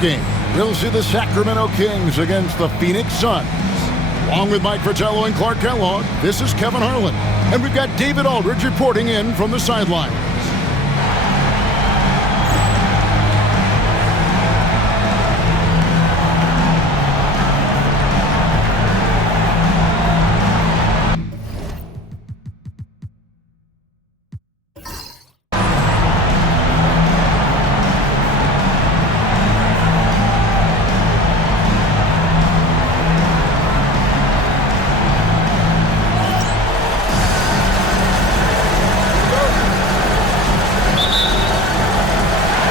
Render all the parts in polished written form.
game, we'll see the Sacramento Kings against the Phoenix Suns. Along with Mike Fratello and Clark Kellogg, this is Kevin Harlan. And we've got David Aldridge reporting in from the sideline.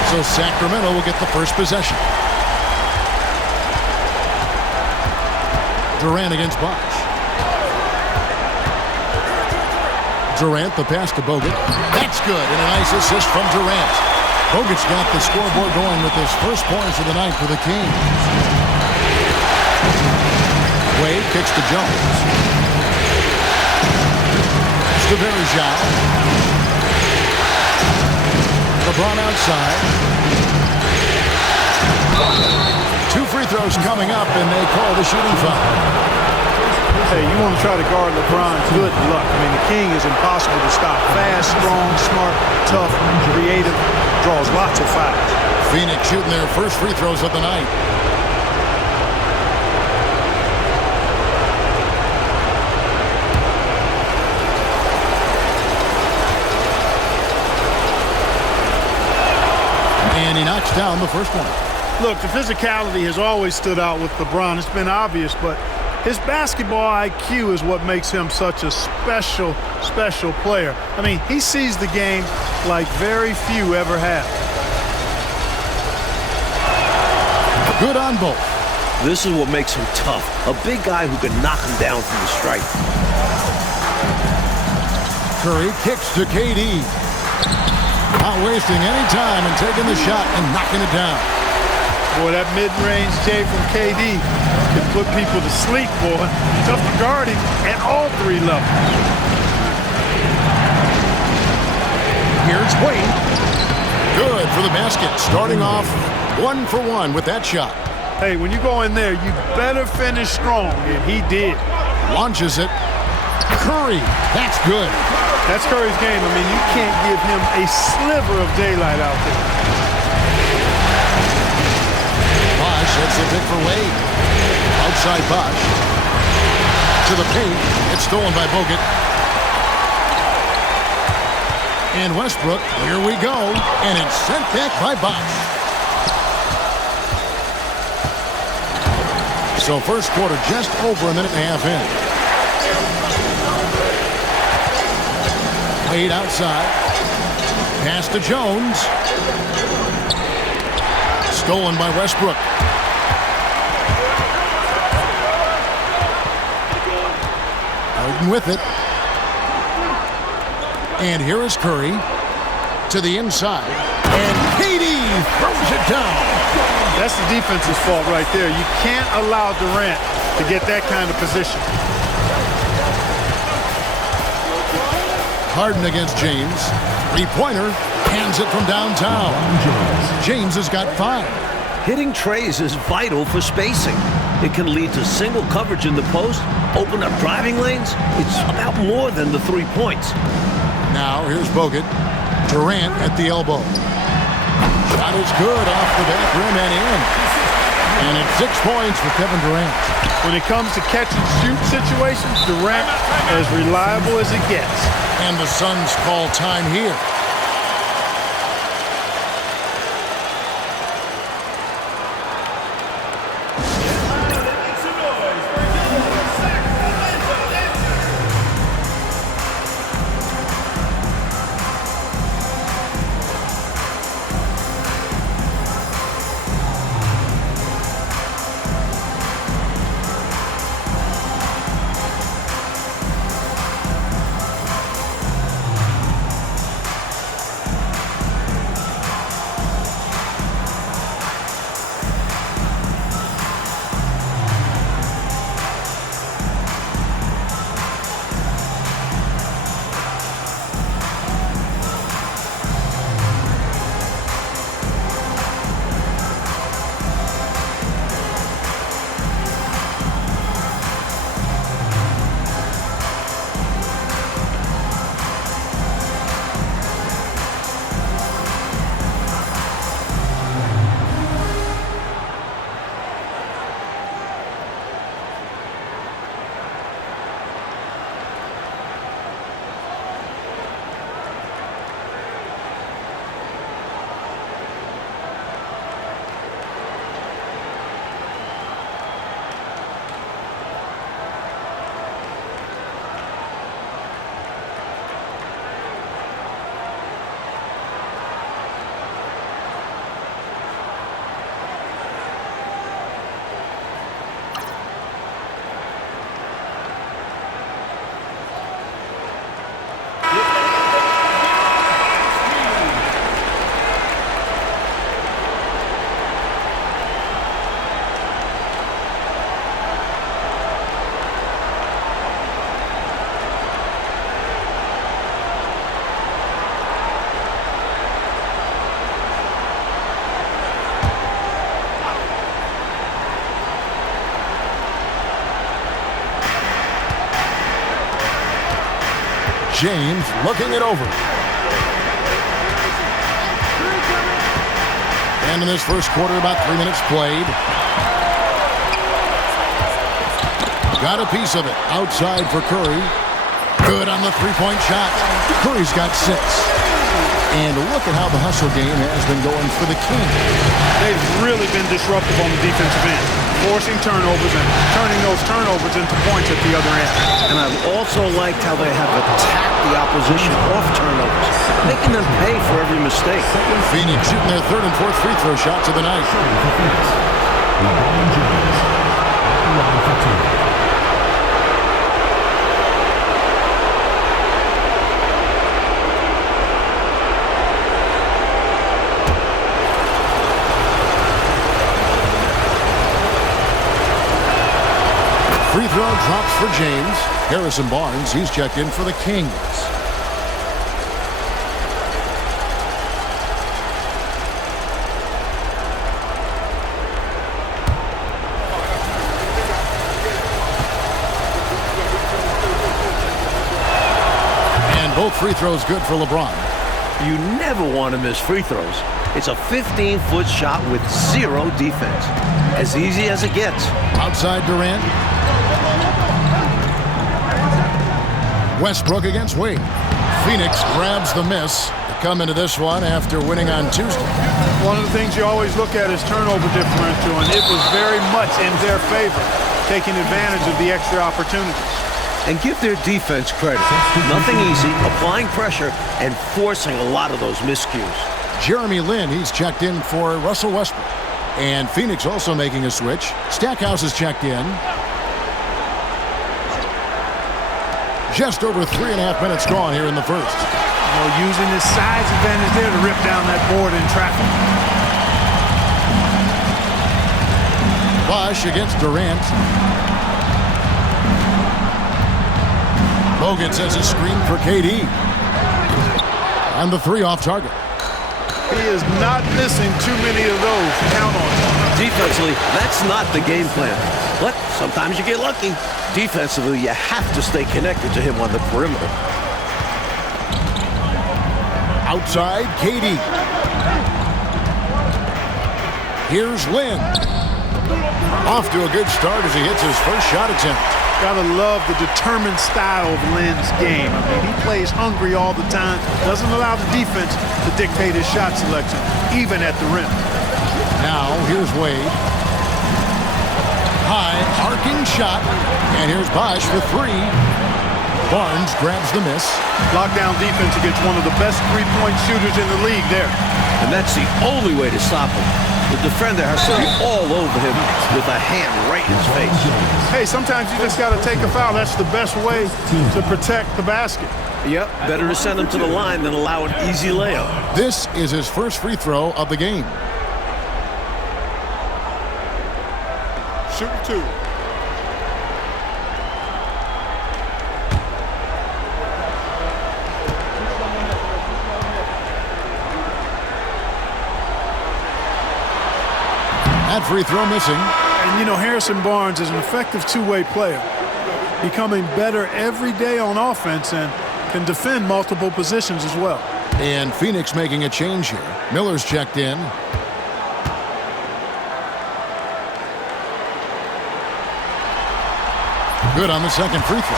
So Sacramento will get the first possession. Durant against Bosh. Durant, the pass to Bogut. That's good, and a nice assist from Durant. Bogut's got the scoreboard going with his first points of the night for the Kings. Wade kicks to Jones. To Durant. Lebron outside. 2 free throws coming up, and they call the shooting foul. Hey, you want to try to guard LeBron, good luck. I mean, the King is impossible to stop. Fast, strong, smart, tough, creative, draws lots of fouls. Phoenix shooting their first free throws of the night. And he knocks down the first one. Look, the physicality has always stood out with LeBron. It's been obvious, but his basketball IQ is what makes him such a special player. I mean, he sees the game like very few ever have. Good on both. This is what makes him tough. A big guy who can knock him down from the stripe. Curry kicks to KD. Not wasting any time and taking the shot and knocking it down. Boy, that mid-range J from KD can put people to sleep, boy. Tough to guard him at all 3 levels. Here's Wade. Good for the basket. Starting off 1 for 1 with that shot. Hey, when you go in there, you better finish strong, and he did. Launches it. Curry. That's good. That's Curry's game. I mean, you can't give him a sliver of daylight out there. Bosh hits the pick for Wade. Outside Bosh. To the paint. It's stolen by Bogut. And Westbrook, here we go. And it's sent back by Bosh. So first quarter just over a minute and a half in. Wade outside. Pass to Jones. Stolen by Westbrook. Harden with it. And here is Curry to the inside. And KD throws it down. That's the defense's fault right there. You can't allow Durant to get that kind of position. Harden against James. 3-pointer. Hands it from downtown. James has got 5. Hitting trays is vital for spacing. It can lead to single coverage in the post, open up driving lanes. It's about more than the 3 points. Now here's Bogut. Durant at the elbow. Shot is good off the back rim and in. And it's 6 points for Kevin Durant. When it comes to catch and shoot situations, Durant as reliable as it gets. And the Suns call time here. James looking it over. And in this first quarter, about 3 minutes played. Got a piece of it. Outside for Curry. Good on the three-point shot. Curry's got 6. And look at how the hustle game has been going for the Kings. They've really been disruptive on the defensive end, forcing turnovers and turning those turnovers into points at the other end. And I've also liked how they have attacked the opposition off turnovers, making them pay for every mistake. Phoenix shooting their third and fourth free throw shots of the night. LeBron James, at the line for 2. Free throw drops for James. Harrison Barnes, he's checked in for the Kings. And both free throws good for LeBron. You never want to miss free throws. It's a 15-foot shot with 0 defense. As easy as it gets. Outside Durant. Westbrook against Wade. Phoenix grabs the miss to come into this one after winning on Tuesday. One of the things you always look at is turnover differential, and it was very much in their favor, taking advantage of the extra opportunities. And give their defense credit. Nothing easy, applying pressure, and forcing a lot of those miscues. Jeremy Lin, he's checked in for Russell Westbrook. And Phoenix also making a switch. Stackhouse is checked in. Just over 3.5 minutes gone here in the first. Using his size advantage there to rip down that board in traffic. Bosh against Durant. Bogut sets a screen for KD. And the 3 off target. He is not missing too many of those. Count on him. Defensively, that's not the game plan. But sometimes you get lucky. Defensively, you have to stay connected to him on the perimeter. Outside, KD. Here's Lin. Off to a good start as he hits his first shot attempt. Gotta love the determined style of Lin's game. I mean, he plays hungry all the time, doesn't allow the defense to dictate his shot selection, even at the rim. Now, here's Wade. High, arcing shot. And here's Bosh for 3. Barnes grabs the miss. Lockdown defense against one of the best three-point shooters in the league there. And that's the only way to stop him. The defender has to be all over him with a hand right in his face. Hey, sometimes you just got to take a foul. That's the best way to protect the basket. Yep, better to send him to the line than allow an easy layup. This is his first free throw of the game. Shooting 2. That free throw missing. And, Harrison Barnes is an effective two-way player, becoming better every day on offense and can defend multiple positions as well. And Phoenix making a change here. Miller's checked in. Good on the second free throw.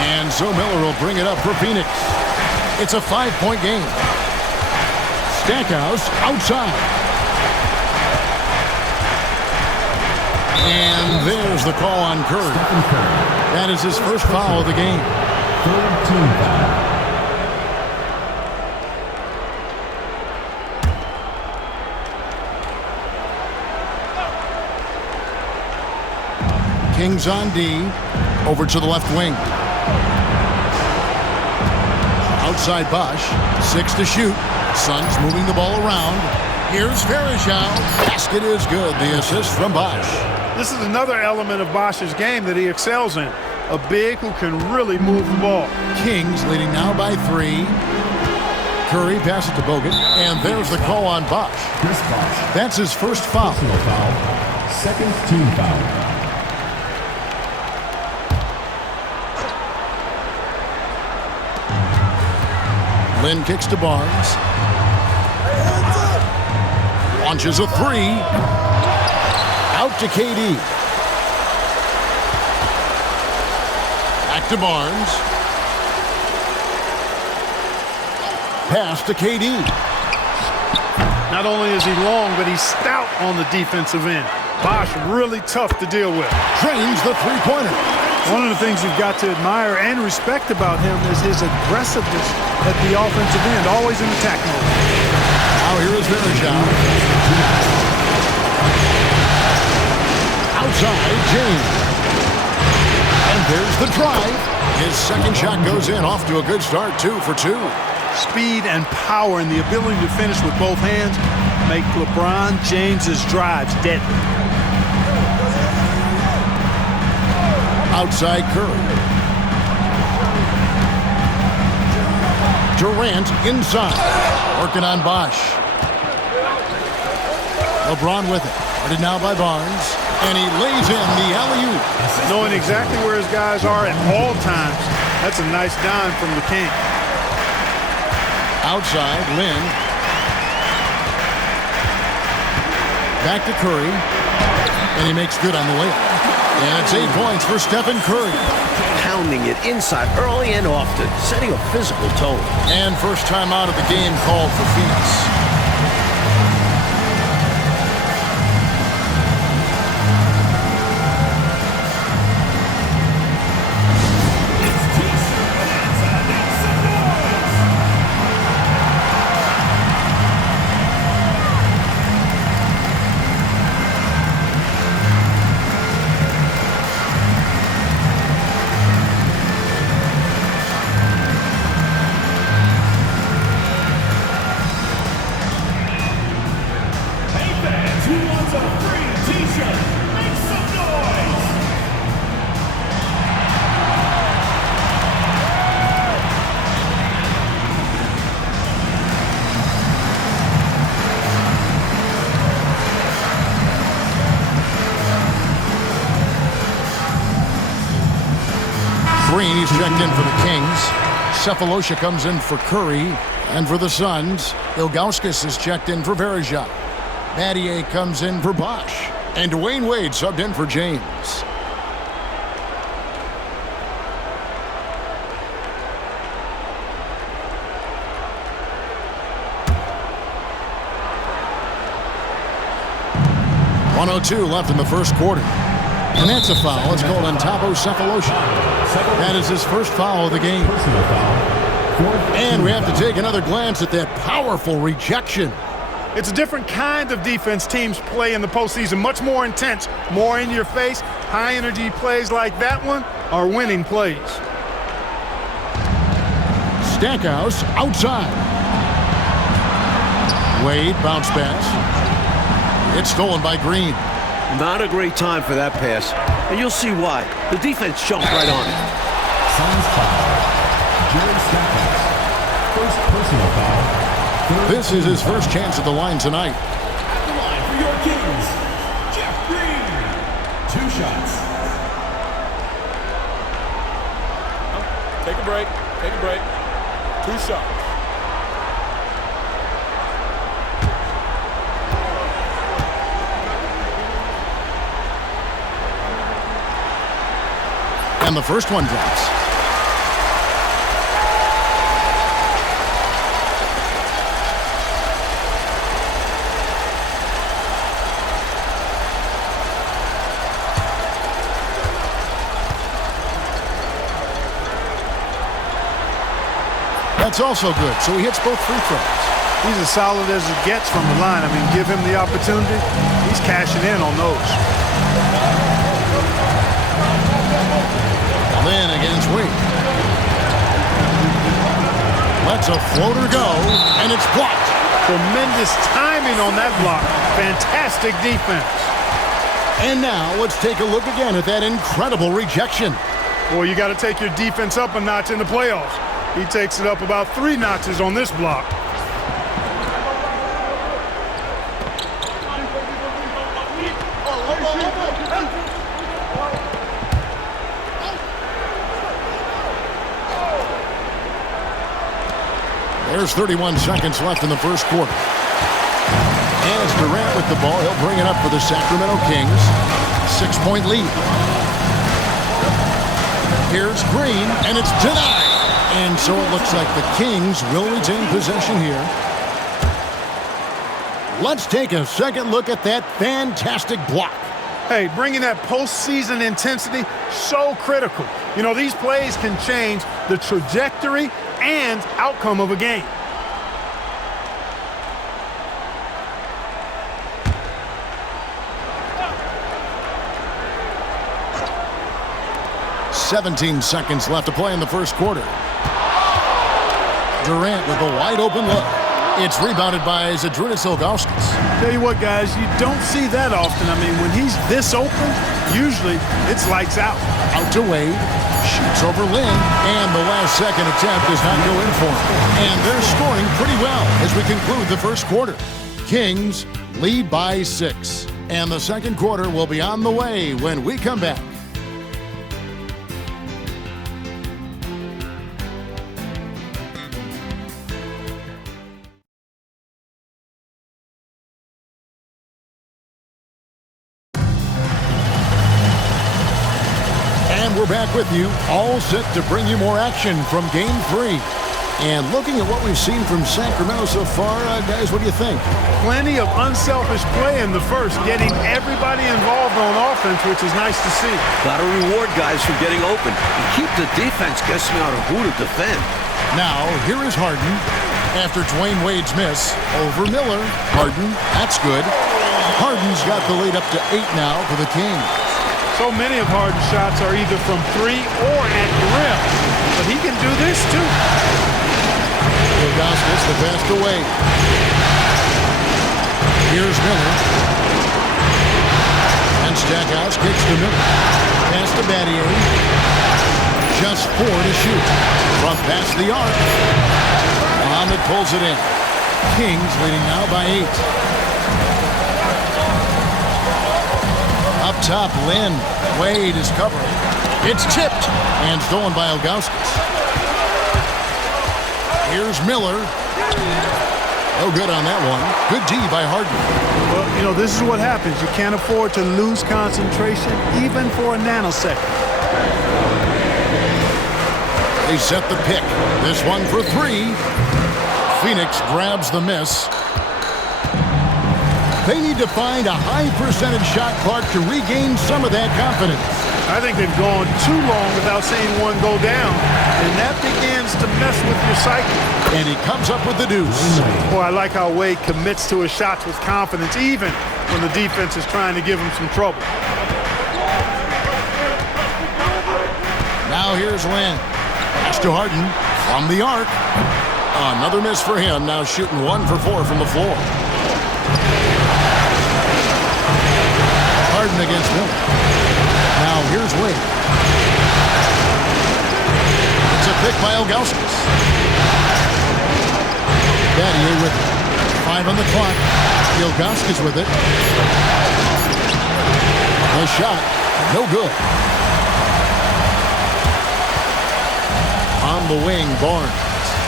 And so Miller will bring it up for Phoenix. It's a 5-point game. Stackhouse outside. And there's the call on Curry. That is his first foul of the game. Third team foul. Kings on D. Over to the left wing. Outside Bosh. 6 to shoot. Suns moving the ball around. Here's Varejao. Basket is good. The assist from Bosh. This is another element of Bosh's game that he excels in. A big who can really move the ball. Kings leading now by 3. Curry passes to Bogut. And there's the call on Bosh. Chris Bosh. That's his first foul. Personal foul. Second team foul. Lynn kicks to Barnes. Launches a three. Out to KD. Back to Barnes. Pass to KD. Not only is he long, but he's stout on the defensive end. Bosh really tough to deal with. Drains the three-pointer. One of the things you've got to admire and respect about him is his aggressiveness at the offensive end, always in attack mode. Now here is Verjao. Outside, James. And there's the drive. His second shot goes in, off to a good start, 2 for 2. Speed and power and the ability to finish with both hands make LeBron James's drives deadly. Outside Curry. Durant inside. Working on Bosh. LeBron with it. Guarded now by Barnes. And he lays in the alley-oop. Knowing exactly where his guys are at all times. That's a nice dime from the king. Outside, Lynn. Back to Curry. And he makes good on the layup. And it's 8 points for Stephen Curry. Pounding it inside early and often, setting a physical tone. And first time out of the game called for Phoenix. He's checked in for the Kings. Cephalosha comes in for Curry. And for the Suns, Ilgauskas is checked in for Verjao. Battier comes in for Bosh. And Dwayne Wade subbed in for James. .102 left in the first quarter. And that's a foul. It's called on Thabo Cephalosha. That is his first foul of the game. And we have to take another glance at that powerful rejection. It's a different kind of defense teams play in the postseason. Much more intense, more in your face. High energy plays like that one are winning plays. Stackhouse outside. Wade bounce pass. It's stolen by Green. Not a great time for that pass. And you'll see why. The defense jumped right on it. Suns foul. Jerry Stackhouse. First personal foul. This is his first chance at the line tonight. At the line for your Kings, Jeff Green. 2 shots. Take a break. Take a break. 2 shots. And the first one drops. That's also good, so he hits both free throws. He's as solid as it gets from the line. I mean, give him the opportunity, he's cashing in on those. Lynn against Wade. Lets a floater go, and it's blocked. Tremendous timing on that block. Fantastic defense. And now let's take a look again at that incredible rejection. Boy, you got to take your defense up a notch in the playoffs. He takes it up about 3 notches on this block. There's 31 seconds left in the first quarter. And it's Durant with the ball. He'll bring it up for the Sacramento Kings. 6-point lead. Here's Green, and it's denied. And so it looks like the Kings will retain possession here. Let's take a second look at that fantastic block. Hey, bringing that postseason intensity, so critical. You know, these plays can change the trajectory and outcome of a game. "17 seconds left to play in the first quarter. Durant with a wide open look. It's rebounded by Zydrunas Ilgauskas. Tell you what, guys, you don't see that often. I mean, when he's this open, usually it's lights out. Out to Wade. Shoots over Lynn. And the last second attempt does not go in for him. And they're scoring pretty well as we conclude the first quarter. Kings lead by 6. And the second quarter will be on the way when we come back. We're back with you, all set to bring you more action from Game 3. And looking at what we've seen from Sacramento so far, guys, what do you think? Plenty of unselfish play in the first, getting everybody involved on offense, which is nice to see. Got to reward guys for getting open and keep the defense guessing on who to defend. Now, here is Harden. After Dwayne Wade's miss, over Miller. Harden, that's good. Harden's got the lead up to 8 now for the Kings. So many of Harden's shots are either from 3 or at the rim. But he can do this, too. Ilgauskas the pass to Wade. Here's Miller. And Stackhouse kicks to Miller. Pass to Battier. Just 4 to shoot. From past the arc. Muhammad pulls it in. Kings leading now by 8. Up top, Lynn. Wade is covering. It's tipped and stolen by Ilgauskas. Here's Miller. No good on that one. Good D by Harden. Well, you know, this is what happens. You can't afford to lose concentration, even for a nanosecond. They set the pick. This one for 3. Phoenix grabs the miss. They need to find a high percentage shot, Clark, to regain some of that confidence. I think they've gone too long without seeing one go down, and that begins to mess with your psyche. And he comes up with the deuce. Boy, I like how Wade commits to his shots with confidence, even when the defense is trying to give him some trouble. Now here's Lynn. Pass to Harden from the arc. Another miss for him, now shooting 1 for 4 from the floor. Harden against Miller. Now here's Wade. It's a pick by Ilgauskas. Battier with it. 5 on the clock. Ilgauskas with it. A shot. No good. On the wing, Barnes.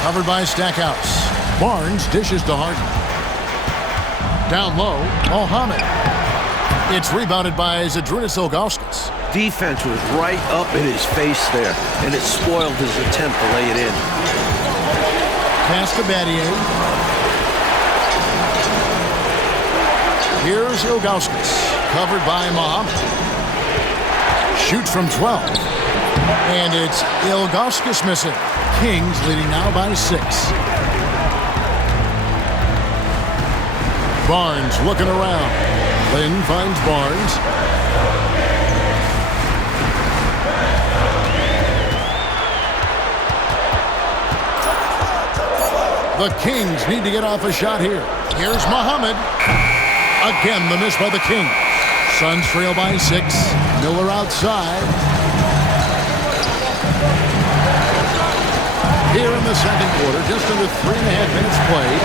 Covered by Stackhouse. Barnes dishes to Harden. Down low, Muhammad. It's rebounded by Zydrunas Ilgauskas. Defense was right up in his face there, and it spoiled his attempt to lay it in. Pass to Battier. Here's Ilgauskas, covered by Muhammad. Shoots from 12. And it's Ilgauskas missing. Kings leading now by 6. Barnes looking around. Lynn finds Barnes. The Kings need to get off a shot here. Here's Muhammad. Again, the miss by the Kings. Suns trail by 6. Miller outside. Here in the second quarter, just under 3.5 minutes played.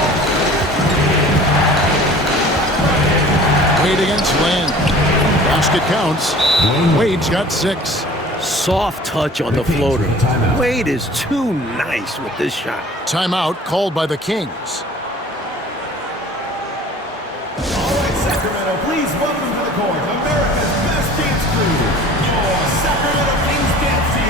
Wade against Lynn. Basket counts. Wade's got 6. Soft touch on the floater. Wade is too nice with this shot. Timeout called by the Kings. All right, Sacramento, please welcome to the court America's best dance crew, your Sacramento Kings dance team.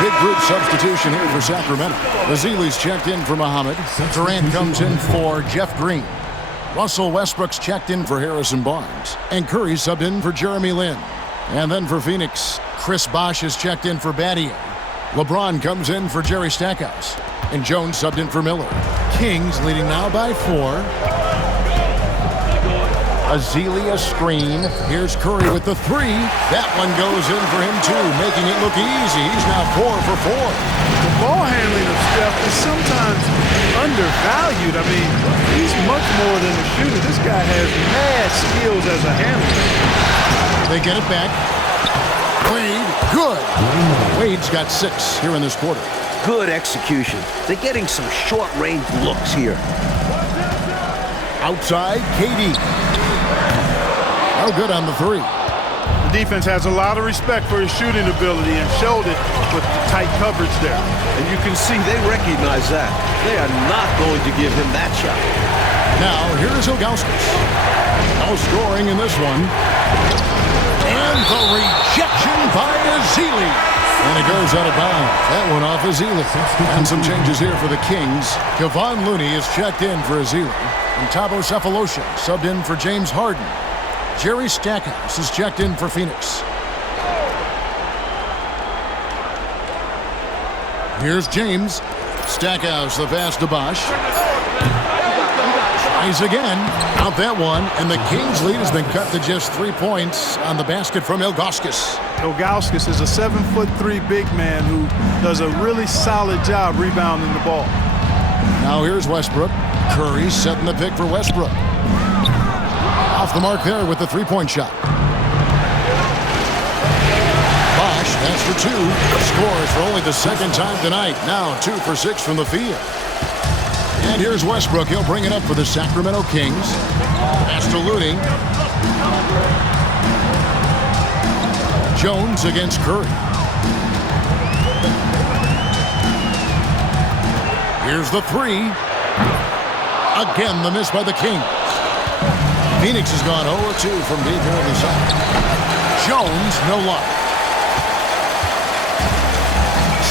Big group substitution here for Sacramento. Ezeli's checked in for Muhammad. Durant comes in for Jeff Green. Russell Westbrook's checked in for Harrison Barnes. And Curry subbed in for Jeremy Lin. And then for Phoenix, Chris Bosh is checked in for Battier. LeBron comes in for Jerry Stackhouse. And Jones subbed in for Miller. Kings leading now by 4. Ezeli a screen. Here's Curry with the 3. That one goes in for him too, making it look easy. He's now 4 for 4. The ball handling of Steph is sometimes undervalued. I mean, he's much more than a shooter. This guy has mad skills as a handler. They get it back. Wade, good. Wade's got 6 here in this quarter. Good execution. They're getting some short-range looks here. Outside, KD. No good on the 3. The defense has a lot of respect for his shooting ability and showed it with the tight coverage there. And you can see they recognize that. They are not going to give him that shot. Now, here's Ilgauskas. No scoring in this one. And the rejection by Ezeli. And it goes out of bounds. That one off Ezeli. And some changes here for the Kings. Kevon Looney is checked in for Ezeli. And Thabo Sefolosha subbed in for James Harden. Jerry Stackhouse is checked in for Phoenix. Here's James. Stackhouse, the pass to Bosh. Tries again. Out that one. And the Kings' lead has been cut to just 3 points on the basket from Ilgauskas. Ilgauskas is a 7'3" big man who does a really solid job rebounding the ball. Now here's Westbrook. Curry setting the pick for Westbrook. Off the mark there with the 3-point shot. Bosh, that's for 2. Scores for only the 2nd time tonight. Now 2 for 6 from the field. And here's Westbrook. He'll bring it up for the Sacramento Kings. Pass to Looney. Jones against Curry. Here's the 3. Again, the miss by the Kings. Phoenix has gone 0-2 from deep here in the side. Jones, no luck.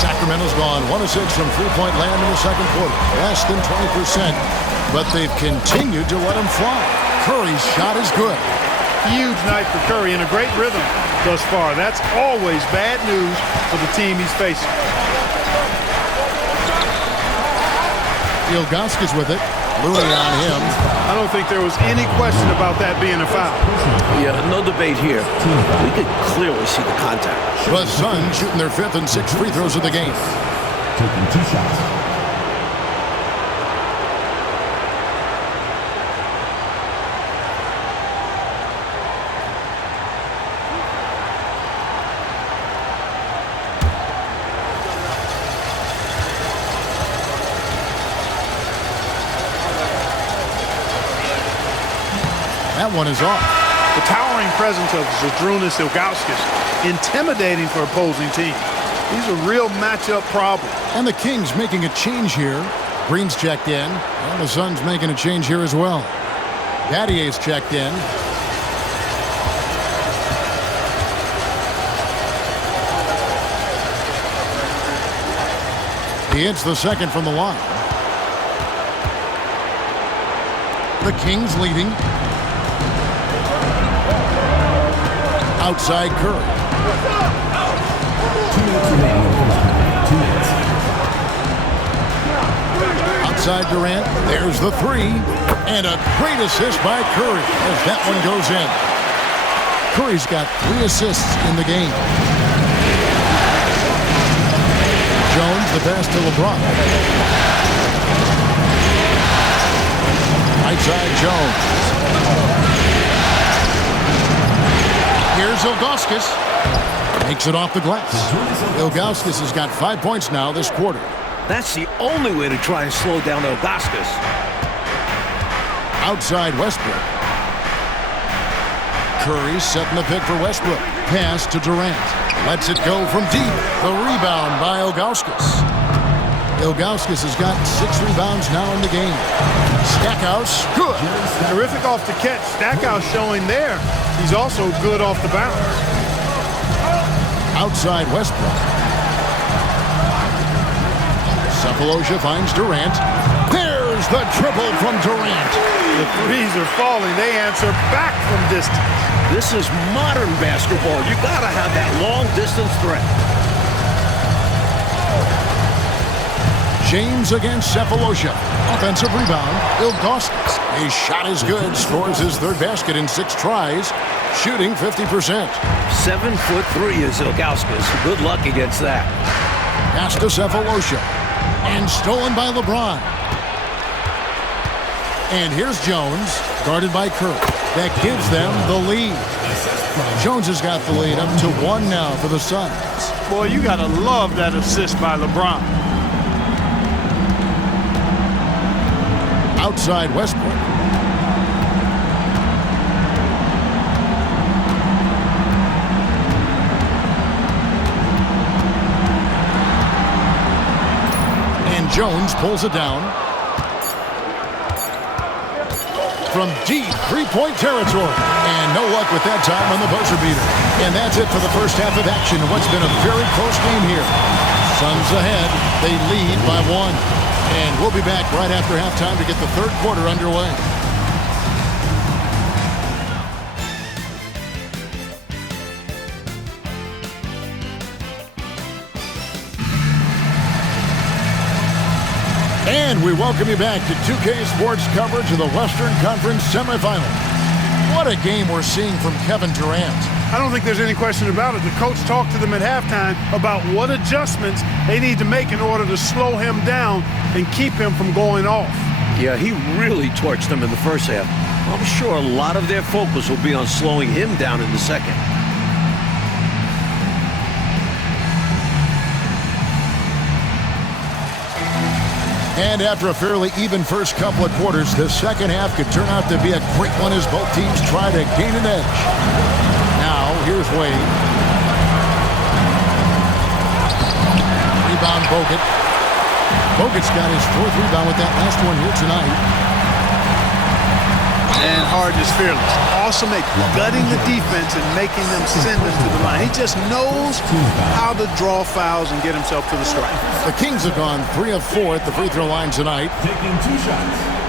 Sacramento's gone 1-6 from three-point land in the second quarter. Less than 20%, but they've continued to let him fly. Curry's shot is good. Huge night for Curry and a great rhythm thus far. That's always bad news for the team he's facing. Ilgauskas with it. Looney on him. I don't think there was any question about that being a foul. Yeah, no debate here. We could clearly see the contact. The Suns shooting their 5th and 6th free throws of the game. Taking 2 shots. That one is off. The towering presence of Zydrunas Ilgauskas, intimidating for opposing teams. He's a real matchup problem. And the Kings making a change here. Green's checked in, and the Suns making a change here as well. Battier's checked in. He hits the second from the line. The Kings leading. Outside Curry. 2 minutes remaining on the clock. 2 minutes. Outside Durant. There's the three. And a great assist by Curry as that one goes in. Curry's got 3 assists in the game. Jones, the pass to Lebron. Right side Jones. Here's Ilgauskas. Makes it off the glass. Ilgauskas has got 5 points now this quarter. That's the only way to try and slow down Ilgauskas. Outside Westbrook. Curry setting the pick for Westbrook. Pass to Durant. Lets it go from deep. The rebound by Ilgauskas. Ilgauskas has got 6 rebounds now in the game. Stackhouse, good. Terrific off the catch. Stackhouse showing there. He's also good off the bounce. Outside Westbrook. Cephalosha finds Durant. There's the triple from Durant. The threes are falling. They answer back from distance. This is modern basketball. You gotta have that long-distance threat. James against Cephalosha. Offensive rebound. Ilgauskas. His shot is good. Scores his 3rd basket in 6 tries. Shooting 50%. 7'3" is Ilgauskas. Good luck against that. Pass to Cephalosha. And stolen by LeBron. And here's Jones, guarded by Curry. That gives them the lead. Jones has got the lead up to 1 now for the Suns. Boy, you got to love that assist by LeBron. Outside Westbrook. And Jones pulls it down. From deep 3-point territory. And no luck with that time on the buzzer beater. And that's it for the first half of action. What's been a very close game here. Suns ahead. They lead by 1. And we'll be back right after halftime to get the 3rd quarter underway. And we welcome you back to 2K Sports coverage of the Western Conference semifinal. What a game we're seeing from Kevin Durant. I don't think there's any question about it. The coach talked to them at halftime about what adjustments they need to make in order to slow him down and keep him from going off. Yeah, he really torched them in the first half. I'm sure a lot of their focus will be on slowing him down in the second. And after a fairly even first couple of quarters, the second half could turn out to be a great one as both teams try to gain an edge. Now, here's Wade. Rebound Bogut. Bogut's got his 4th rebound with that last one here tonight. And Harden is fearless. Awesome at gutting the defense and making them send them to the line. He just knows how to draw fouls and get himself to the stripe. The Kings have gone 3 of 4 at the free throw line tonight. Taking 2 shots.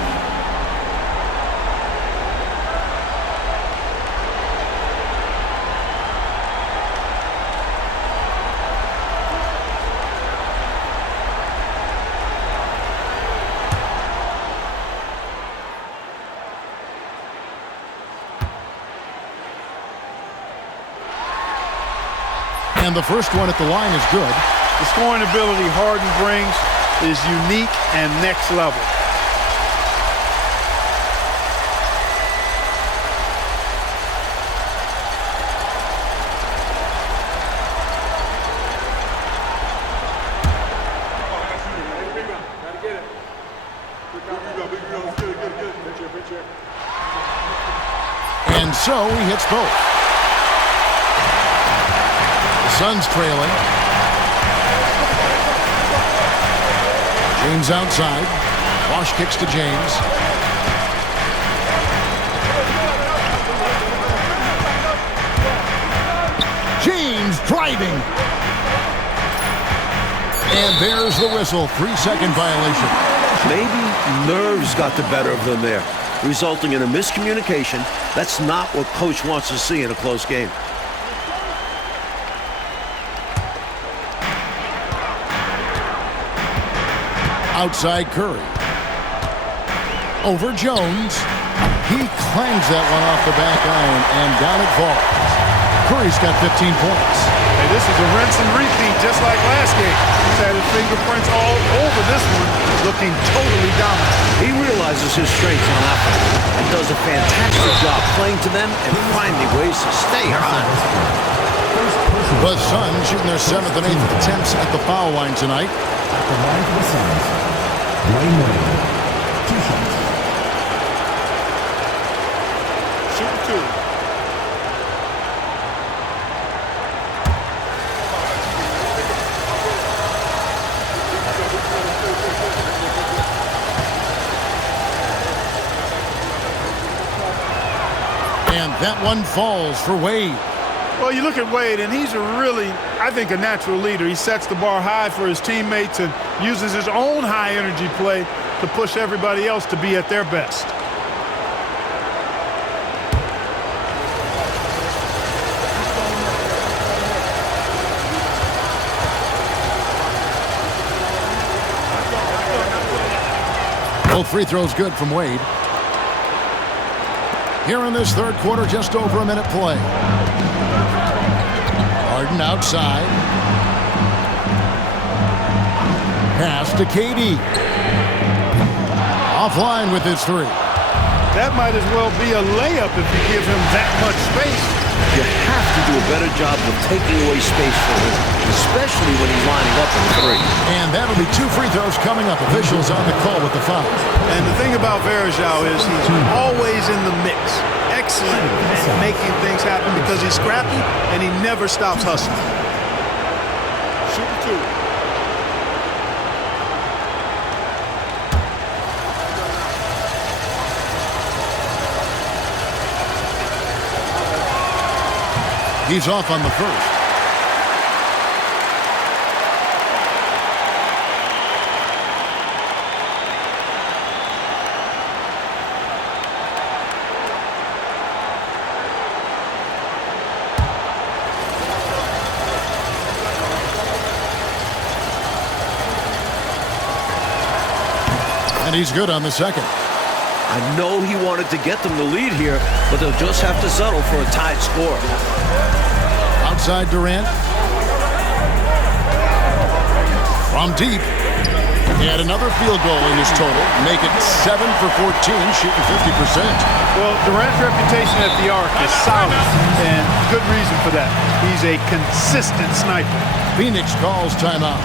And the first one at the line is good. The scoring ability Harden brings is unique and next level. And so he hits both. The Suns trailing. James outside. Bosch kicks to James. James driving. And there's the whistle. 3-second violation. Maybe nerves got the better of them there, resulting in a miscommunication. That's not what coach wants to see in a close game. Outside Curry. Over Jones. He clangs that one off the back iron, and down it falls. Curry's got 15 points. Hey, this is a rinse and repeat just like last game. He's had his fingerprints all over this one, looking totally dominant. He realizes his strengths on offense and does a fantastic job playing to them and finding ways to stay hot. The Suns shooting their 7th and 8th attempts at the foul line tonight. At the line for the Suns, Dwayne Wade. 2 shots. Shoot 2. And that one falls for Wade. Well, you look at Wade, and he's really, I think, a natural leader. He sets the bar high for his teammates and uses his own high-energy play to push everybody else to be at their best. Both free throws good from Wade. Here in this third quarter, just over a minute play. Harden outside. Pass to KD. Offline with his 3. That might as well be a layup if you give him that much space. You have to do a better job of taking away space for him, especially when he's lining up in 3. And that'll be 2 free throws coming up. Officials on the call with the foul. And the thing about Verajao is he's always in the mix. Excellent at making things happen because he's scrappy and he never stops hustling. Shoot 2. He's off on the first. And he's good on the second. I know he wanted to get them the lead here, but they'll just have to settle for a tied score. Outside Durant. From deep. He had another field goal in his total. Make it 7 for 14, shooting 50%. Well, Durant's reputation at the arc is solid, and good reason for that. He's a consistent sniper. Phoenix calls timeout.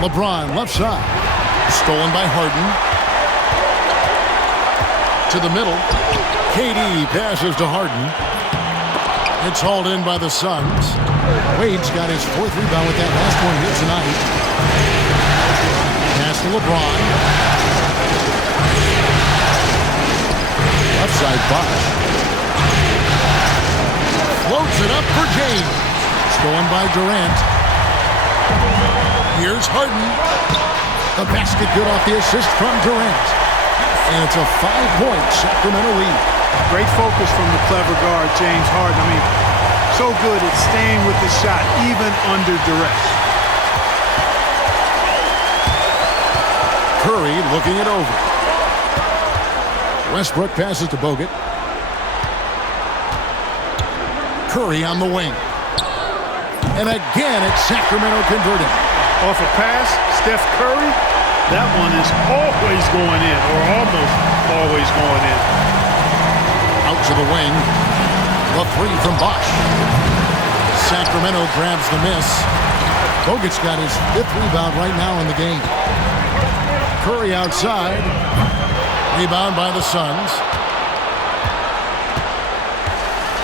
LeBron left side. Stolen by Harden. To the middle. KD passes to Harden. It's hauled in by the Suns. Wade's got his 4th rebound with that last one here tonight. Pass to LeBron. Left side Bosh. Floats it up for James. Stolen by Durant. Here's Harden. The basket good off the assist from Durant. And it's a 5-point Sacramento lead. Great focus from the clever guard, James Harden. I mean, so good at staying with the shot, even under duress. Curry looking it over. Westbrook passes to Bogut. Curry on the wing. And again, it's Sacramento converting. Off a pass, Steph Curry, that one is always going in, or almost always going in. Out to the wing. The 3 from Bosh. Sacramento grabs the miss. Bogut's got his 5th rebound right now in the game. Curry outside. Rebound by the Suns.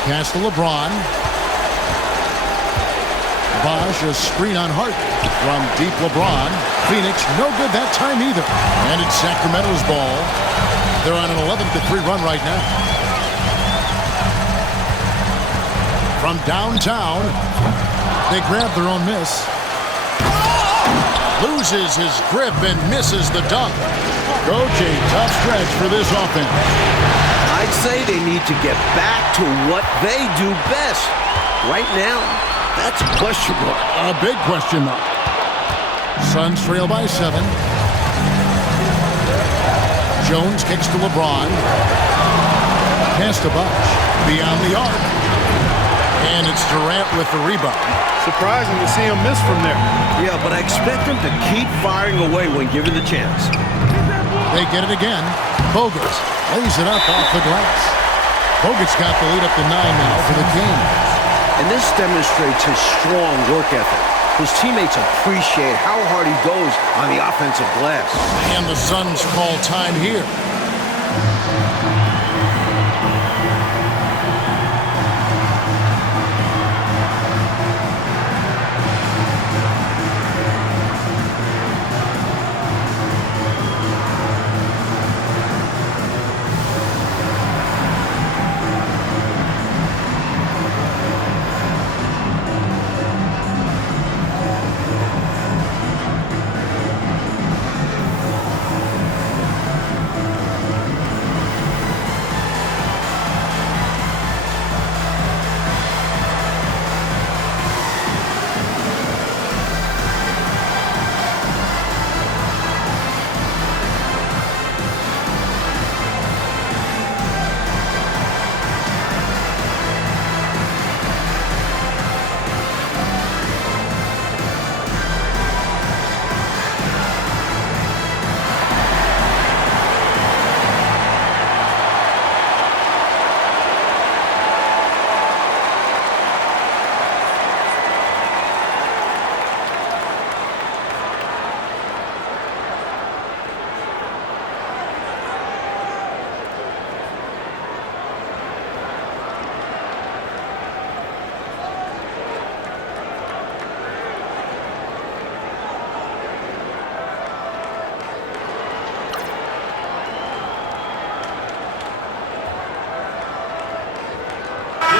Pass to LeBron. Bosh, a screen on Hart from deep LeBron. Phoenix, no good that time either. And it's Sacramento's ball. They're on an 11-3 run right now. From downtown, they grab their own miss. Loses his grip and misses the dunk. Coach, a tough stretch for this offense. I'd say they need to get back to what they do best. Right now, that's a question mark. A big question mark. Suns trail by 7. Jones kicks to LeBron. Pass to Bosh. Beyond the arc. And it's Durant with the rebound. Surprising to see him miss from there. Yeah, but I expect him to keep firing away when given the chance. They get it again. Bogut lays it up off the glass. Bogut's got the lead up to 9 now for the Kings. And this demonstrates his strong work ethic. His teammates appreciate how hard he goes on the offensive glass. And the Suns call time here.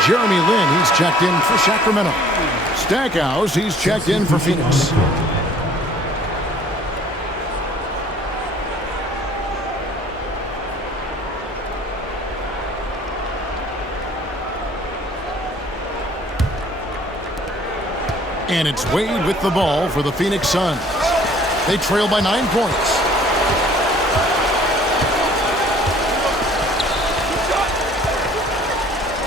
Jeremy Lin, he's checked in for Sacramento. Stackhouse, he's checked in for Phoenix. And it's Wade with the ball for the Phoenix Suns. They trail by 9 points.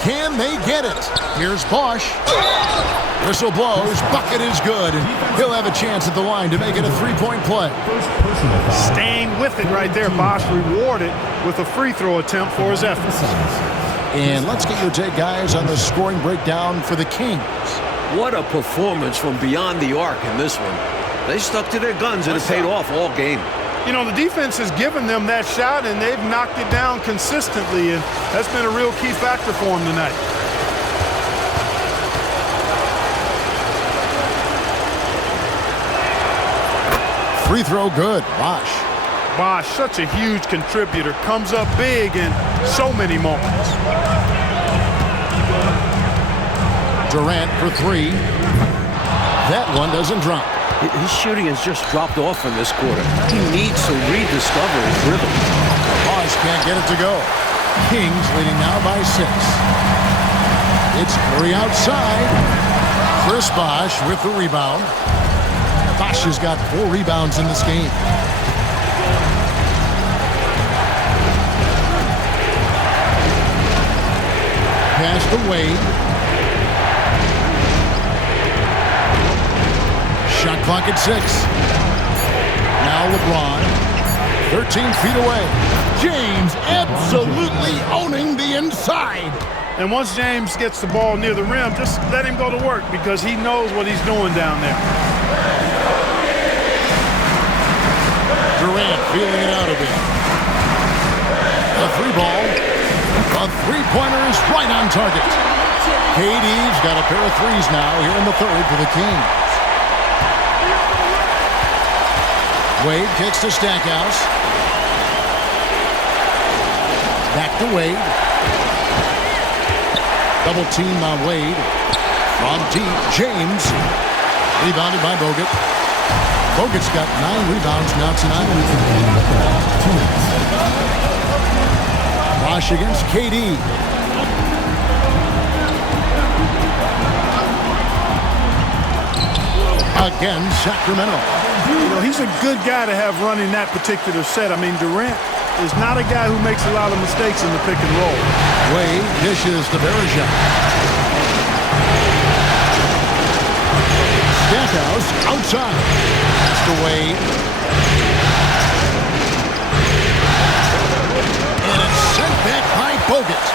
Can they get it? Here's Bosh. Whistle blows. Bucket is good. He'll have a chance at the line to make it a 3-point play. Staying with it right there. Bosh rewarded with a free throw attempt for his efforts. And let's get your take, guys, on the scoring breakdown for the Kings. What a performance from beyond the arc in this one. They stuck to their guns, and it paid off all game. You know, the defense has given them that shot, and they've knocked it down consistently, and that's been a real key factor for them tonight. Free throw good. Bosh, such a huge contributor, comes up big in so many moments. Durant for three. That one doesn't drop. His shooting has just dropped off in this quarter. He needs to rediscover his rhythm. Bosh can't get it to go. Kings leading now by 6. It's Curry outside. Chris Bosh with the rebound. Bosh has got 4 rebounds in this game. Pass to Wade. Shot clock at 6. Now LeBron. 13 feet away. James absolutely owning the inside. And once James gets the ball near the rim, just let him go to work because he knows what he's doing down there. Durant feeling it out a bit. The 3 ball. A 3-pointer is right on target. KD's got a pair of 3s now here in the 3rd for the Kings. Wade kicks to Stackhouse. Back to Wade. Double team on Wade. From deep, James. Rebounded by Bogut. Bogut's got 9 rebounds now tonight. Bosh against KD. Again, Sacramento. You know, he's a good guy to have running that particular set. I mean, Durant is not a guy who makes a lot of mistakes in the pick and roll. Wade dishes to Bergeron. Stackhouse outside. That's to Wade. And it's sent back by Bogut.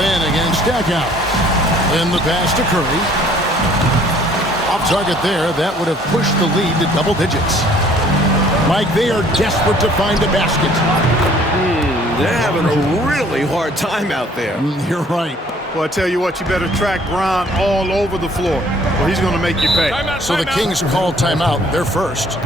Then again, Stackhouse. Then the pass to Curry. Off target there. That would have pushed the lead to double digits. Mike, they are desperate to find a basket. They're having a really hard time out there. You're right. Well, I tell you what, you better track Bron all over the floor, or he's going to make you pay. Timeout, So the Kings call timeout. They're first.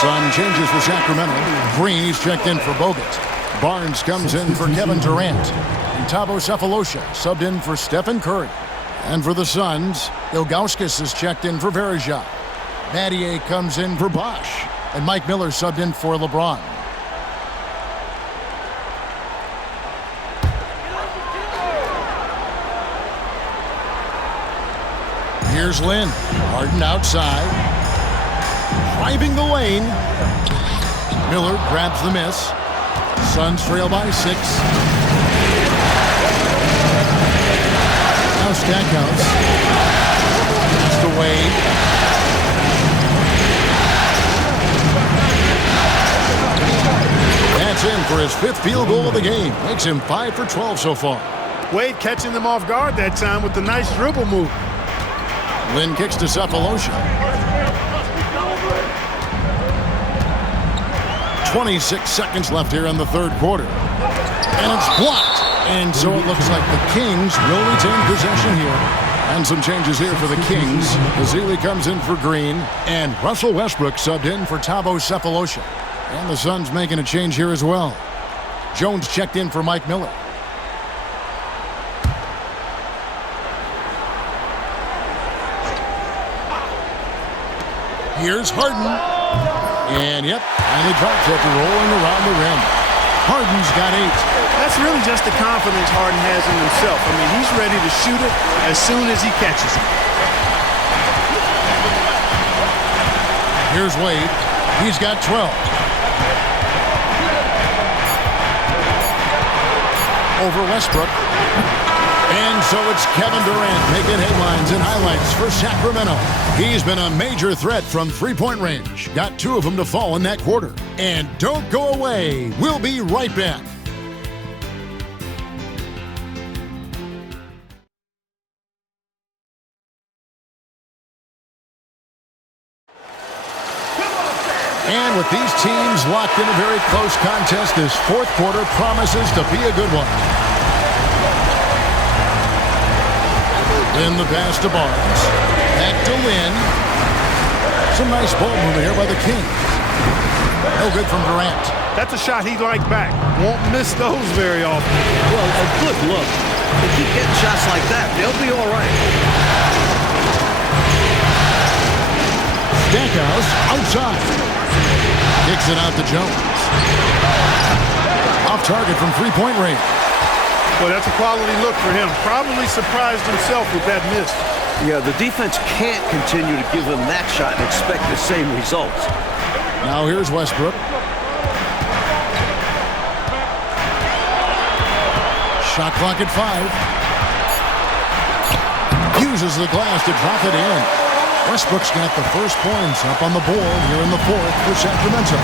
Sun changes for Sacramento. Green, he's checked in for Bogut. Barnes comes in for Kevin Durant. And Thabo Cephalosha subbed in for Stephen Curry. And for the Suns, Ilgauskas is checked in for Bergeron. Battier comes in for Bosh. And Mike Miller subbed in for LeBron. Here's Lynn. Harden outside. Driving the lane. Miller grabs the miss. Suns trail by 6. Now Stackhouse. Pass to Wade. That's in for his 5th field goal of the game. Makes him 5 for 12 so far. Wade catching them off guard that time with the nice dribble move. Lynn kicks to Cephalosha. 26 seconds left here in the 3rd quarter. And it's blocked. And so it looks like the Kings will retain possession here. And some changes here for the Kings. Ezeli comes in for Green. And Russell Westbrook subbed in for Thabo Cephalosha. And the Suns making a change here as well. Jones checked in for Mike Miller. Here's Harden. And, yep, finally drops after rolling around the rim. Harden's got 8. That's really just the confidence Harden has in himself. I mean, he's ready to shoot it as soon as he catches it. Here's Wade. He's got 12. Over Westbrook. And so it's Kevin Durant making headlines and highlights for Sacramento. He's been a major threat from three-point range. Got 2 of them to fall in that quarter. And don't go away. We'll be right back. And with these teams locked in a very close contest, this 4th quarter promises to be a good one. In the pass to Barnes. Back to Lynn. Some nice ball movement here by the Kings. No good from Durant. That's a shot he'd like back. Won't miss those very often. Well, a good look. They keep getting shots like that. They'll be all right. Stackhouse outside. Kicks it out to Jones. Off target from three-point range. Well, that's a quality look for him. Probably surprised himself with that miss. Yeah, the defense can't continue to give him that shot and expect the same results. Now here's Westbrook. Shot clock at 5. Uses the glass to drop it in. Westbrook's got the first points up on the board here in the 4th for Sacramento.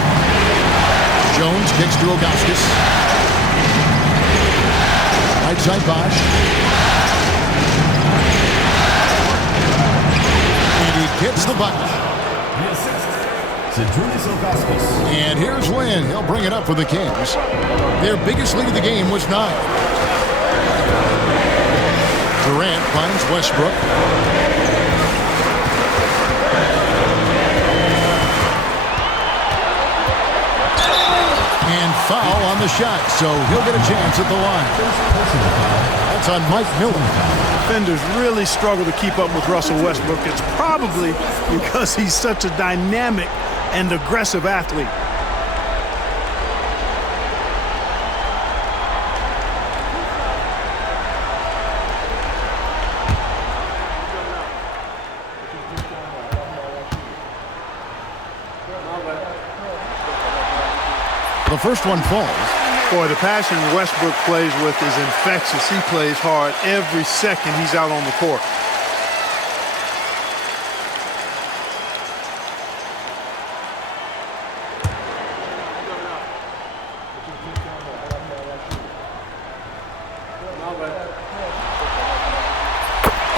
Jones kicks to Ilgauskas. Right side Bosch. And he gets the bucket. And here's Lynn. He'll bring it up for the Kings. Their biggest lead of the game was 9. Durant finds Westbrook. And foul on the shot, so he'll get a chance at the line. That's on Mike Miller. Defenders really struggle to keep up with Russell Westbrook. It's probably because he's such a dynamic and aggressive athlete. The first one falls. Boy, the passion Westbrook plays with is infectious. He plays hard every second he's out on the court.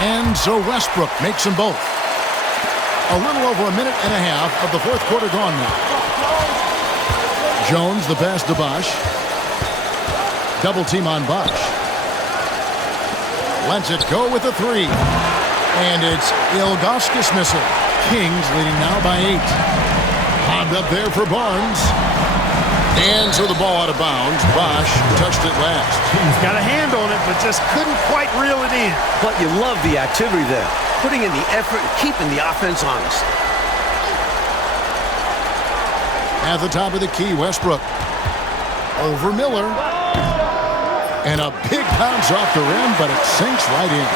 And so Westbrook makes them both. A little over a minute and a half of the 4th quarter gone now. Jones, the pass to Bosch. Double team on Bosch. Lets it go with a 3. And it's Ilgauskas missile. Kings leading now by 8. Hobbed up there for Barnes. And so the ball out of bounds. Bosch touched it last. He's got a hand on it, but just couldn't quite reel it in. But you love the activity there. Putting in the effort and keeping the offense honest. At the top of the key, Westbrook. Over Miller. And a big bounce off the rim, but it sinks right in.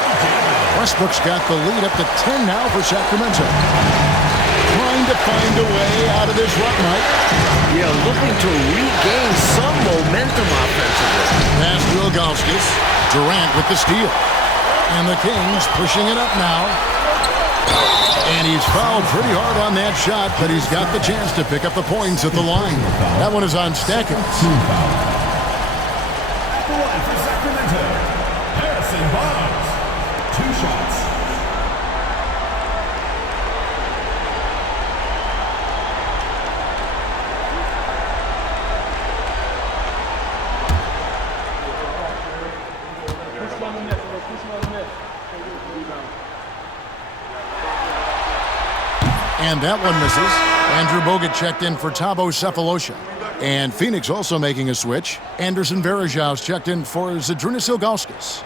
Westbrook's got the lead up to 10 now for Sacramento. Trying to find a way out of this rut, Mike. Yeah, looking to regain some momentum offensively. Pass to Ilgauskas. Durant with the steal. And the Kings pushing it up now. And he's fouled pretty hard on that shot, but he's got the chance to pick up the points at the line. That one is on Stackers. At the line for Sacramento, Harrison Barnes. 2 shots. And that one misses. Andrew Bogut checked in for Thabo Sefolosha. And Phoenix also making a switch. Anderson Varejão's checked in for Zydrunas Ilgauskas.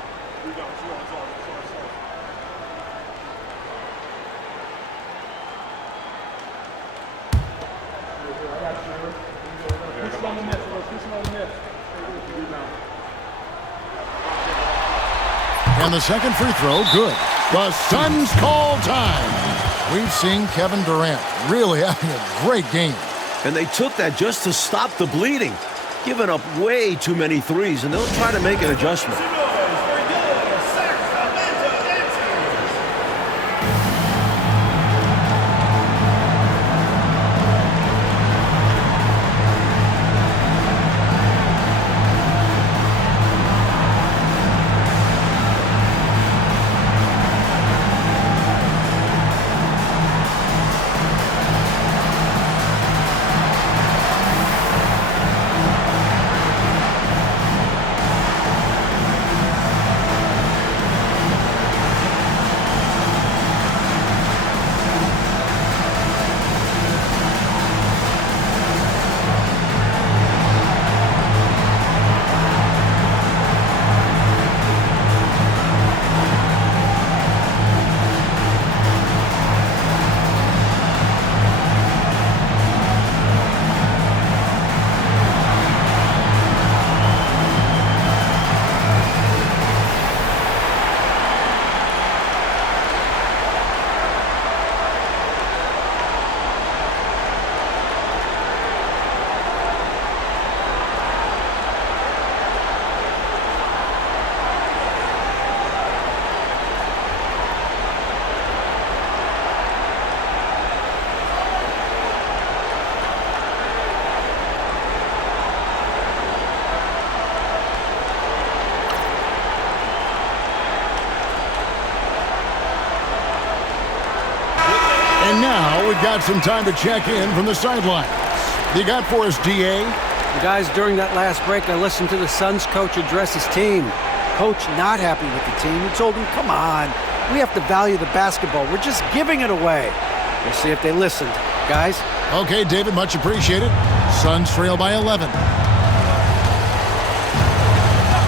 And the second free throw, good. The Suns call time. We've seen Kevin Durant really having a great game. And they took that just to stop the bleeding. Giving up way too many threes, and they'll try to make an adjustment. And now we've got some time to check in from the sidelines. You got for us, DA? Guys, during that last break, I listened to the Suns coach address his team. Coach not happy with the team. He told him, come on, we have to value the basketball. We're just giving it away. We'll see if they listened. Guys? Okay, David, much appreciated. Suns trail by 11.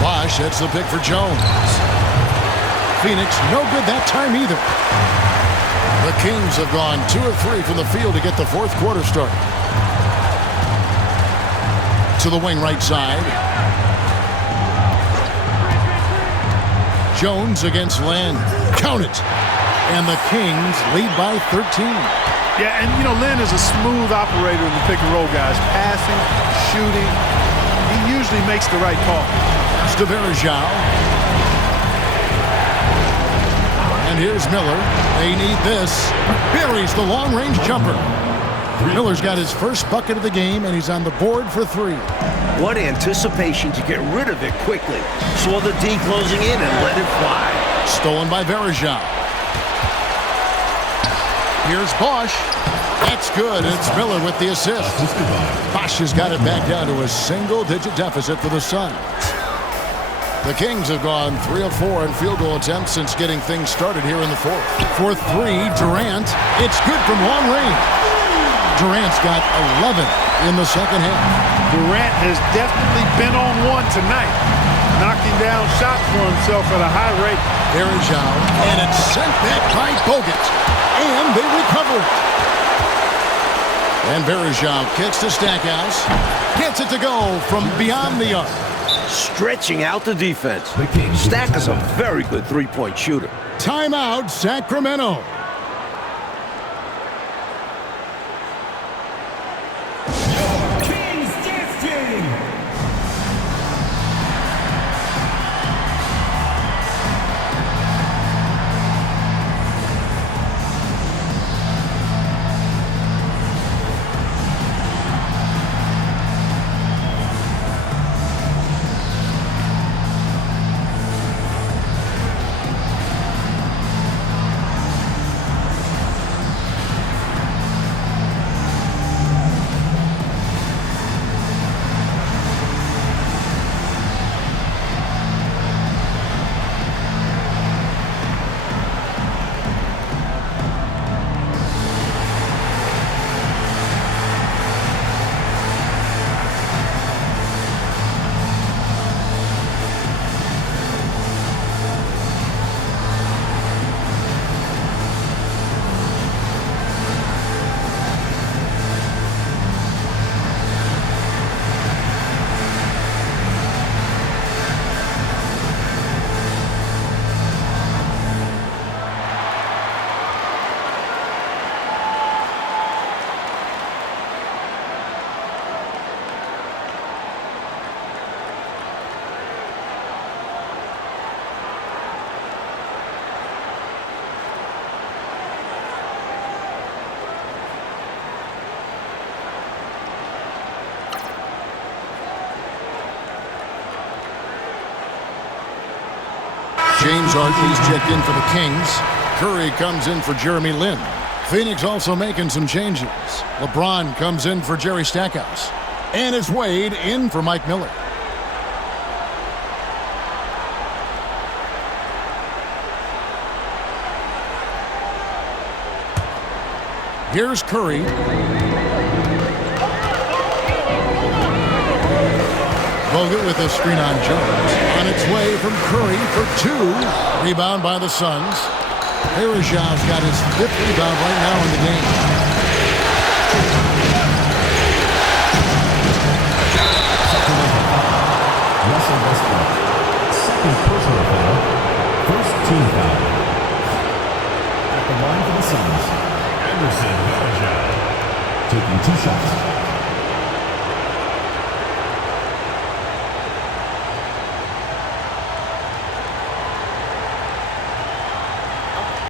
Bosh hits the pick for Jones. Phoenix, no good that time either. The Kings have gone 2 of 3 from the field to get the fourth quarter started. To the wing right side. Jones against Len. Count it. And the Kings lead by 13. Yeah, and you know, Len is a smooth operator in the pick and roll, guys. Passing, shooting. He usually makes the right call. To Varejão. And here's Miller. They need this. Buries the long-range jumper. Miller's got his first bucket of the game, and he's on the board for 3. What anticipation to get rid of it quickly. Saw the D closing in and let it fly. Stolen by Varejão. Here's Bosh. That's good. It's Miller with the assist. Bosh has got it back down to a single-digit deficit for the Suns. The Kings have gone 3 of 4 in field goal attempts since getting things started here in the fourth. For 3, Durant. It's good from long range. Durant's got 11 in the second half. Durant has definitely been on one tonight, knocking down shots for himself at a high rate. Varejão, and it's sent back by Bogut, and they recover it. And Varejão kicks to Stackhouse, gets it to go from beyond the arc. stretching out the defense. The Kings. Stack is a very good three-point shooter. Timeout, Sacramento. Kings dance team. James Harden's checked in for the Kings. Curry comes in for Jeremy Lin. Phoenix also making some changes. LeBron comes in for Jerry Stackhouse. And it's Wade in for Mike Miller. Here's Curry. Bogut with a screen on Jones. On its way from Curry for two. Rebound by the Suns. Perishaw's got his fifth rebound right now in the game. Russell Westbrook. Second personal foul. First team foul. At the line for the Suns, Anderson Varejao. Taking two shots.